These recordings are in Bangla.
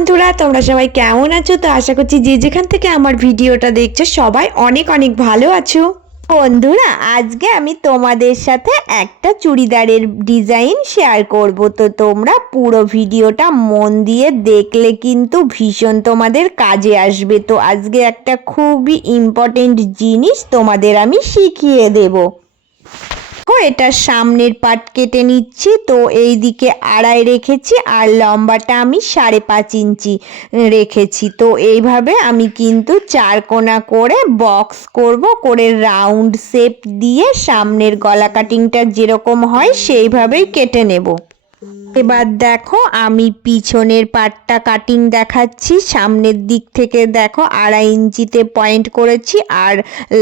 বন্ধুরা, তোমরা সবাই কেমন আছো? তো আশা করছি যে যেখান থেকে আমার ভিডিওটা দেখছো সবাই অনেক অনেক ভালো আছো। বন্ধুরা, আজকে আমি তোমাদের সাথে একটা চুড়িদারের ডিজাইন শেয়ার করব। তো তোমরা পুরো ভিডিওটা মন দিয়ে দেখলে কিন্তু ভীষণ তোমাদের কাজে আসবে। তো আজকে একটা খুবই ইম্পর্টেন্ট জিনিস তোমাদের আমি শিখিয়ে দেবো। এটার সামনের পার্ট কেটে নিচ্ছি। তো এই দিকে 2.5 রেখেছি আর লম্বাটা আমি 5.5 ইঞ্চি রেখেছি। তো এইভাবে আমি কিন্তু 4 কোণা করে বক্স করব, করে রাউন্ড শেপ দিয়ে সামনের গলা কাটিংটা যেরকম হয় সেইভাবেই কেটে নেব। এবার দেখো আমি পিছনের পার্টটা কাটিং দেখাচ্ছি। সামনের দিক থেকে দেখো 2.5 ইঞ্চিতে পয়েন্ট করেছি আর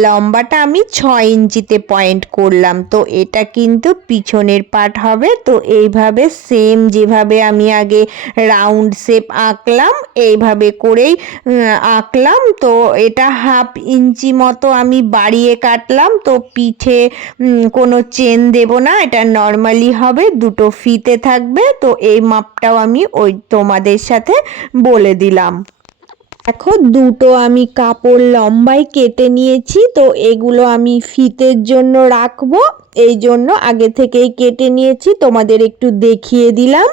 লম্বাটা আমি 6 ইঞ্চিতে পয়েন্ট করলাম। তো এটা কিন্তু পিছনের পার্ট হবে। তো এইভাবে সেম যেভাবে আমি আগে রাউন্ড শেপ আঁকলাম এইভাবে করেই আঁকলাম। তো এটা 1/2 ইঞ্চি মতো আমি বাড়িয়ে কাটলাম। তো পিঠে কোনো চেন দেব না, এটা নর্মালি হবে, দুটো ফিতে থাকবে। তো এই মাপটাও আমি তোমাদের সাথে বলে দিলাম। দেখো দুটো আমি কাপড় লম্বাই কেটে নিয়েছি। তো এগুলো আমি ফিতের জন্য রাখবো, এই জন্য আগে থেকেই কেটে নিয়েছি, তোমাদের একটু দেখিয়ে দিলাম।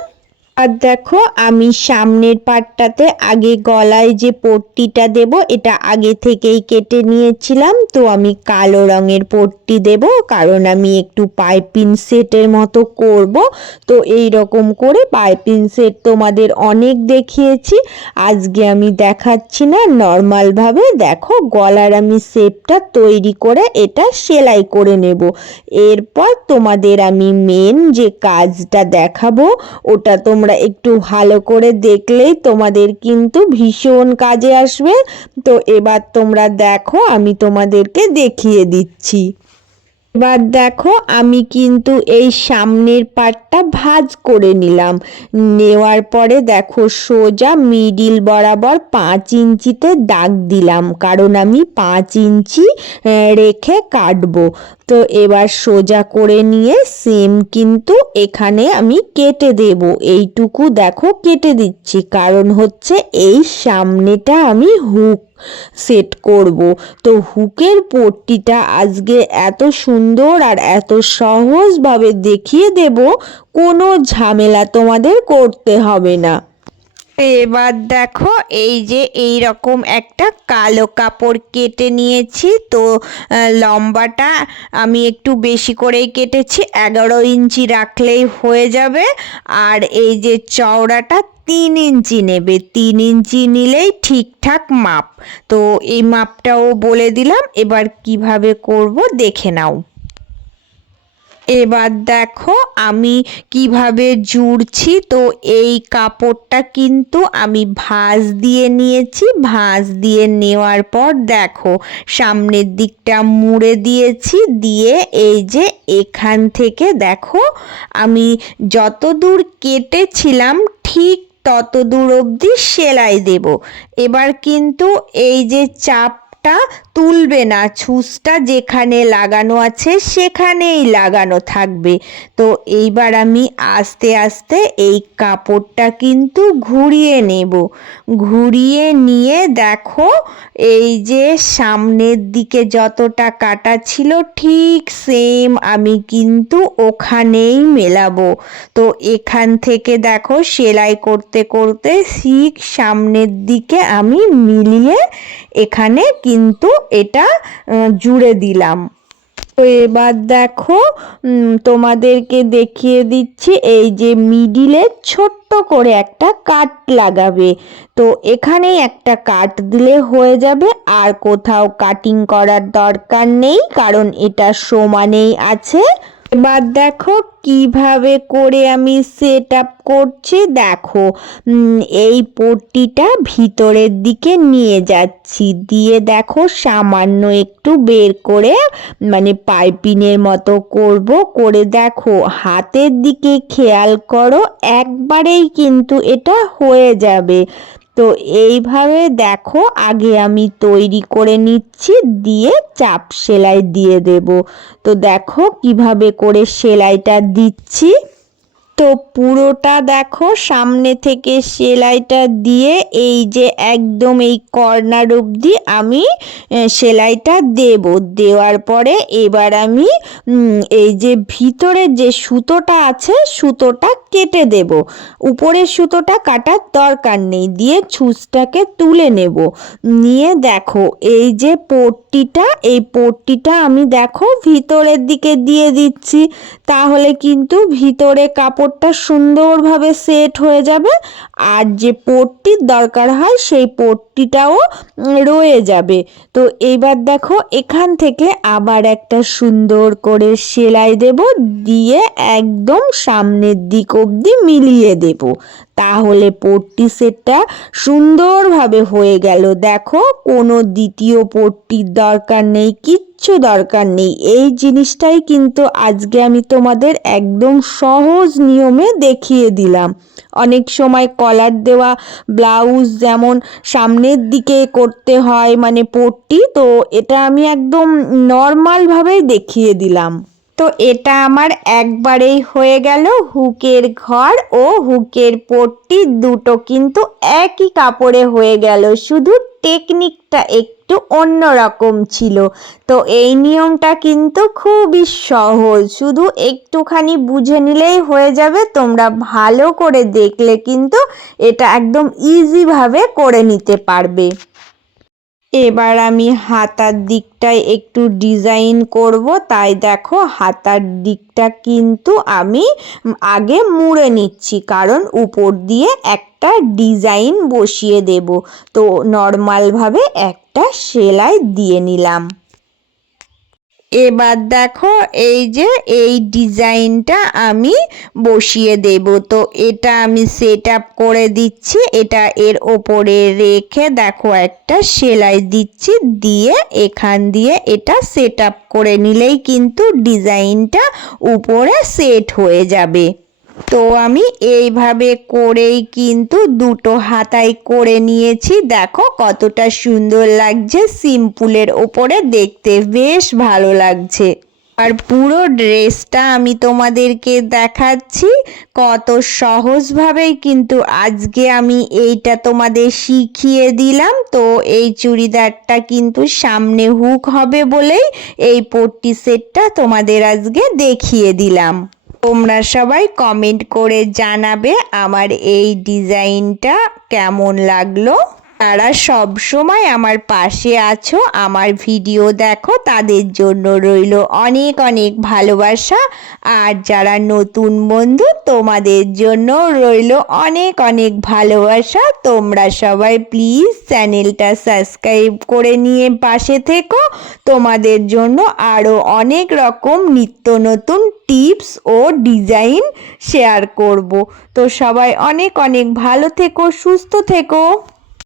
আর দেখো আমি সামনের পার্টটাতে আগে গলায় যে পট্টিটা দেব এটা আগে থেকেই কেটে নিয়েছিলাম। তো আমি কালো রঙের পট্টি দেব, কারণ আমি একটু পাইপিং সেটের মতো করব। তো এই রকম করে পাইপিং সেট তোমাদের অনেক দেখিয়েছি, আজকে আমি দেখাচ্ছি না, নর্মালভাবে দেখো গলার আমি শেপটা তৈরি করে এটা সেলাই করে নেব। এরপর তোমাদের আমি মেন যে কাজটা দেখাবো ওটা তোমরা একটু ভালো করে দেখলেই তোমাদের কিন্তু ভীষণ কাজে আসবে। তো এবার তোমরা দেখো আমি তোমাদেরকে দেখিয়ে দিচ্ছি। এবার দেখো আমি কিন্তু এই সামনের পার্টটা ভাঁজ করে নিলাম। নেওয়ার পরে দেখো সোজা মিডিল বরাবর 5 ইঞ্চিতে দাগ দিলাম, কারণ আমি 5 ইঞ্চি রেখে কাটবো। তো এবার সোজা করে নিয়ে সেম কিন্তু এখানে আমি কেটে দেব। এইটুকু দেখো কেটে দিচ্ছি, কারণ হচ্ছে এই সামনেটা আমি হুক সেট করব। তো হুকের পট্টিটা আজকে এত সুন্দর আর এত সহজভাবে দেখিয়ে দেব, কোনো ঝামেলা তোমাদের করতে হবে না। এবার দেখো এই যে এই রকম একটা কালো কাপড় কেটে নিয়েছি। তো লম্বাটা আমি একটু বেশি করেই কেটেছি, 11 ইঞ্চি রাখলেই হয়ে যাবে। আর এই যে চওড়াটা 3 ইঞ্চি নেবে, 3 ইঞ্চি নিলেই ঠিকঠাক মাপ। তো এই মাপটাও বলে দিলাম, এবার কিভাবে করব দেখে নাও। এবার দেখো আমি কিভাবে জুড়ছি। তো এই কাপড়টা কিন্তু আমি ভাঁজ দিয়ে নিয়েছি, ভাঁজ দিয়ে নেওয়ার পর দেখো সামনের দিকটা মুড়ে দিয়েছি, দিয়ে এই যে এখান থেকে দেখো আমি যত দূর কেটেছিলাম ঠিক তত দূর অবধি সেলাই দেব। এবার কিন্তু এই যে চাপটা তুলবে না, ছুঁচটা যেখানে লাগানো আছে সেখানেই লাগানো থাকবে। তো এইবার আমি আস্তে আস্তে এই কাপড়টা কিন্তু ঘুরিয়ে নেব। ঘুরিয়ে নিয়ে দেখো এই যে সামনের দিকে যতটা কাটা ছিল ঠিক সেম আমি কিন্তু ওখানেই মেলাবো। তো এখান থেকে দেখো সেলাই করতে করতে ঠিক সামনের দিকে আমি মিলিয়ে এখানে কিন্তু এটা জুড়ে দিলাম। তো এবার দেখো তোমাদেরকে দেখিয়ে দিচ্ছি, এই যে মিডিলে ছোট্ট করে একটা কাট লাগাবে। তো এখানেই একটা কাট দিলে হয়ে যাবে, আর কোথাও কাটিং করার দরকার নেই, কারণ এটা সমানেই আছে। এবার দেখো কিভাবে করে আমি সেট আপ করছি। দেখো এই পট্টিটা ভিতরের দিকে নিয়ে যাচ্ছি, দিয়ে দেখো সামান্য একটু বের করে মানে পাইপিংয়ের মতো করব, করে দেখো হাতের দিকে খেয়াল করো, একবারেই কিন্তু এটা হয়ে যাবে। তো এইভাবে দেখো আগে আমি তৈরি করে নিচ্ছি, দিয়ে চাপ সেলাই দিয়ে দেব। তো দেখো কিভাবে করে সেলাইটা দিচ্ছি। তো পুরোটা দেখো সামনে থেকে সেলাইটা দিয়ে এই যে একদম এই কর্নার অবধি আমি সেলাইটা দেওয়ার পরে এবার আমি এই যে ভিতরের যে সুতোটা আছে সুতোটা কেটে দেব। উপরের সুতোটা কাটার দরকার নেই, দিয়ে ছুঁচটাকে তুলে নেব। নিয়ে দেখো এই যে পট্টিটা, এই পট্টিটা আমি দেখো ভিতরের দিকে দিয়ে দিচ্ছি, তাহলে কিন্তু ভিতরে কাপড়টা সুন্দরভাবে সেট হয়ে যাবে। আর যে পট্টির দরকার হয় সেই পট্টিটাও রয়ে যাবে। তো এইবার দেখো এখান থেকে আবার একটা সুন্দর করে সেলাই দেব, দিয়ে একদম সামনের দিক অবধি মিলিয়ে দেব, তাহলে পট্টি সেটটা সুন্দরভাবে হয়ে গেল। দেখো কোনো দ্বিতীয় পট্টির দরকার নেই, কিচ্ছু দরকার নেই। এই জিনিসটাই কিন্তু আজকে আমি তোমাদের একদম সহজ নিয়মে দেখিয়ে দিলাম। অনেক সময় কলার দেওয়া ব্লাউজ যেমন সামনের দিকে করতে হয় মানে পট্টি, তো এটা আমি একদম নর্মালভাবেই দেখিয়ে দিলাম। তো এটা আমার একবারেই হয়ে গেল। হুকের ঘর ও হুকের পট্টি দুটো কিন্তু একই কাপড়ে হয়ে গেল, শুধু টেকনিকটা একটু অন্যরকম ছিল। তো এই নিয়মটা কিন্তু খুবই সহজ, শুধু একটুখানি বুঝে নিলেই হয়ে যাবে। তোমরা ভালো করে দেখলে কিন্তু এটা একদম ইজিভাবে করে নিতে পারবে। এবার আমি হাতার দিকটায় একটু ডিজাইন করব, তাই দেখো হাতার দিকটা কিন্তু আমি আগে মুড়ে নিচ্ছি, কারণ উপর দিয়ে একটা ডিজাইন বসিয়ে দেব। তো নর্মালভাবে একটা সেলাই দিয়ে নিলাম। এবার দেখো এই যে এই ডিজাইনটা আমি বসিয়ে দেব। তো এটা আমি সেট আপ করে দিচ্ছি, এটা এর ওপরে রেখে দেখো একটা সেলাই দিচ্ছি, দিয়ে এখান দিয়ে এটা সেট আপ করে নিলেই কিন্তু ডিজাইনটা উপরে সেট হয়ে যাবে। তো আমি এইভাবে করেই কিন্তু দুটো হাতাই করে নিয়েছি। দেখো কতটা সুন্দর লাগছে, সিম্পলের ওপরে দেখতে বেশ ভালো লাগছে। আর পুরো ড্রেসটা আমি তোমাদেরকে দেখাচ্ছি কত সহজভাবেই কিন্তু আজকে আমি এইটা তোমাদের শিখিয়ে দিলাম। তো এই চুড়িদারটা কিন্তু সামনে হুক হবে বলেই এই পট্টি সেটটা তোমাদের আজকে দেখিয়ে দিলাম। তোমরা সবাই কমেন্ট করে জানাবে আমার এই ডিজাইনটা কেমন লাগলো। তারা সব সময় আমার পাশে আছো, আমার ভিডিও দেখো, তাদের জন্য রইল অনেক অনেক ভালোবাসা। আর যারা নতুন বন্ধু তোমাদের জন্য রইল অনেক অনেক ভালোবাসা। তোমরা সবাই প্লিজ চ্যানেলটা সাবস্ক্রাইব করে নিয়ে পাশে থেকো, তোমাদের জন্য আরও অনেক রকম নিত্য নতুন টিপস ও ডিজাইন শেয়ার করব। তো সবাই অনেক অনেক ভালো থেকো, সুস্থ থেকো।